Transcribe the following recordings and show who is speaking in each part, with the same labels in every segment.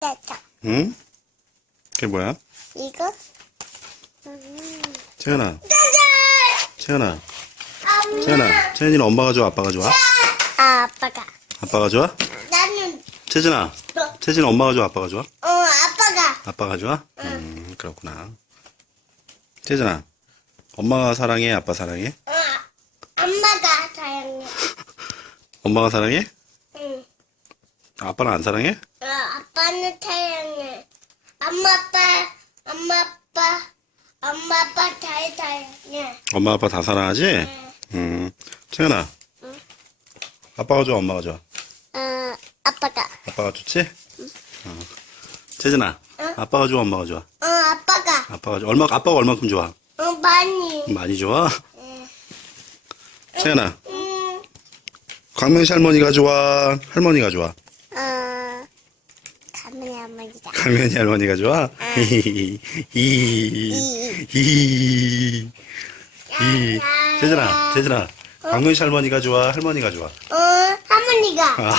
Speaker 1: 됐다.
Speaker 2: 응? 그게 뭐야?
Speaker 1: 이거? 음.
Speaker 2: 채연아! 채연아,
Speaker 1: 엄마!
Speaker 2: 채연아. 채연이는 엄마가 좋아, 아빠가 좋아?
Speaker 1: 아, 아빠가.
Speaker 2: 아빠가 좋아?
Speaker 1: 나는,
Speaker 2: 채진아,
Speaker 1: 너,
Speaker 2: 채진은 엄마가 좋아, 아빠가 좋아?
Speaker 1: 어, 아빠가.
Speaker 2: 아빠가 좋아? 음, 그렇구나. 채진아, 엄마가 사랑해, 아빠 사랑해?
Speaker 1: 어, 엄마가 사랑해.
Speaker 2: 엄마가 사랑해?
Speaker 1: 응.
Speaker 2: 아빠는 안 사랑해?
Speaker 1: 어, 아빠는 사랑해. 엄마, 아빠, 엄마, 아빠, 엄마, 아빠 잘 사랑해.
Speaker 2: 엄마, 아빠 다 사랑하지?
Speaker 1: 응.
Speaker 2: 음, 채연아.
Speaker 1: 응.
Speaker 2: 아빠가 좋아, 엄마가 좋아?
Speaker 1: 어, 아빠가.
Speaker 2: 아빠가 좋지? 어. 채진아,
Speaker 1: 응?
Speaker 2: 아빠가 좋아, 엄마가 좋아?
Speaker 1: 어, 아빠가.
Speaker 2: 아빠가 좋아. 얼마, 아빠가 얼만큼 좋아?
Speaker 1: 어, 많이.
Speaker 2: 많이 좋아?
Speaker 1: 응.
Speaker 2: 채연아,
Speaker 1: 음,
Speaker 2: 광명시 할머니가 좋아? 할머니가 좋아?
Speaker 1: 어, 가면이 할머니다.
Speaker 2: 강면이 할머니가 좋아? 이, 이, 이, 이. 재진아, 재진아. 강면시 할머니가 좋아? 할머니가 좋아?
Speaker 1: 어, 할머니가.
Speaker 2: 아,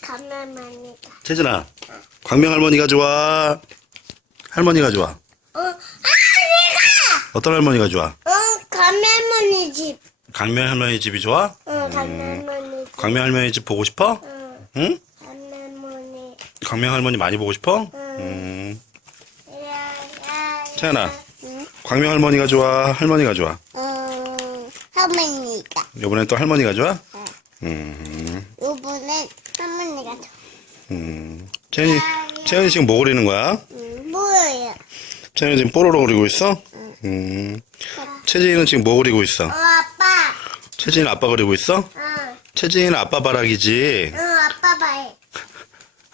Speaker 1: 가면 할머니가.
Speaker 2: 재진아. 광명 할머니가 좋아? 할머니가 좋아?
Speaker 1: 어, 아, 내가!
Speaker 2: 어떤 할머니가 좋아?
Speaker 1: 어, 가면 할머니 집.
Speaker 2: 강명 할머니 집이 좋아?
Speaker 1: 어, 가면 할머니 집.
Speaker 2: 광명 할머니 집 보고 싶어?
Speaker 1: 어,
Speaker 2: 응? 광명 할머니 많이 보고 싶어? 음.
Speaker 1: 야, 야.
Speaker 2: 채연아,
Speaker 1: 응?
Speaker 2: 광명 할머니가 좋아? 할머니가 좋아?
Speaker 1: 어, 할머니가.
Speaker 2: 이번엔 또 할머니가 좋아? 음,
Speaker 1: 요번엔 할머니가 더.
Speaker 2: 음. 채연이, 채연이 지금 뭐 그리는 거야?
Speaker 1: 음, 뭐예요?
Speaker 2: 채연이 지금 뽀로로 그리고 있어? 음. 채진이는 지금 뭐 그리고 있어?
Speaker 1: 어, 아빠.
Speaker 2: 채진이는 아빠 그리고 있어?
Speaker 1: 어,
Speaker 2: 채진이는 아빠 바라기지.
Speaker 1: 어, 아빠 봐요.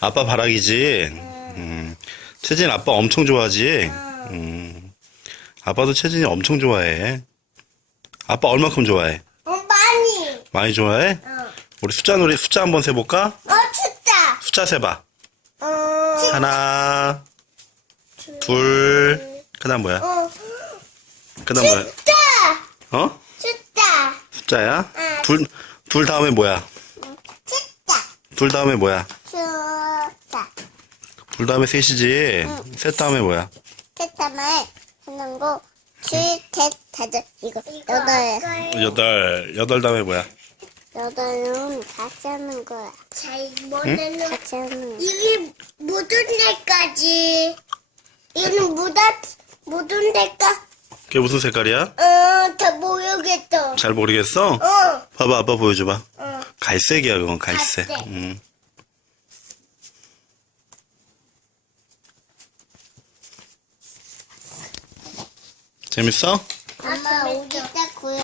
Speaker 2: 아빠 바라기지. 음. 채진이 아빠 엄청 좋아하지. 음. 아빠도 채진이 엄청 좋아해. 아빠 얼마큼 좋아해?
Speaker 1: 어, 많이.
Speaker 2: 많이 좋아해?
Speaker 1: 어,
Speaker 2: 우리 숫자 놀이 숫자 한번 세볼까?
Speaker 1: 어, 춥다.
Speaker 2: 숫자 세봐.
Speaker 1: 어,
Speaker 2: 하나, 둘, 그 다음 뭐야?
Speaker 1: 어,
Speaker 2: 그 다음 뭐야?
Speaker 1: 춥다.
Speaker 2: 어?
Speaker 1: 춥다.
Speaker 2: 숫자야?
Speaker 1: 응.
Speaker 2: 둘, 둘 다음에 뭐야?
Speaker 1: 춥다.
Speaker 2: 둘 다음에 뭐야? 둘 다음에 셋이지. 셋 다음에 뭐야?
Speaker 1: 셋다만 하는 거, 칠, 셋, 다섯, 이거, 여덟.
Speaker 2: 여덟, 여덟 다음에 뭐야?
Speaker 1: 여덟은 같이 하는 거야. 잘,
Speaker 2: 응?
Speaker 1: 뭐는 같이 하는 거. 이게 모든 데까지. 이거는 모든, 모든 데까,
Speaker 2: 그게 무슨 색깔이야?
Speaker 1: 어, 다 모르겠어.
Speaker 2: 잘 모르겠어?
Speaker 1: 어,
Speaker 2: 봐봐, 아빠 보여줘봐.
Speaker 1: 어.
Speaker 2: 갈색이야, 그건 갈색.
Speaker 1: 갈색.
Speaker 2: 음. 재밌어?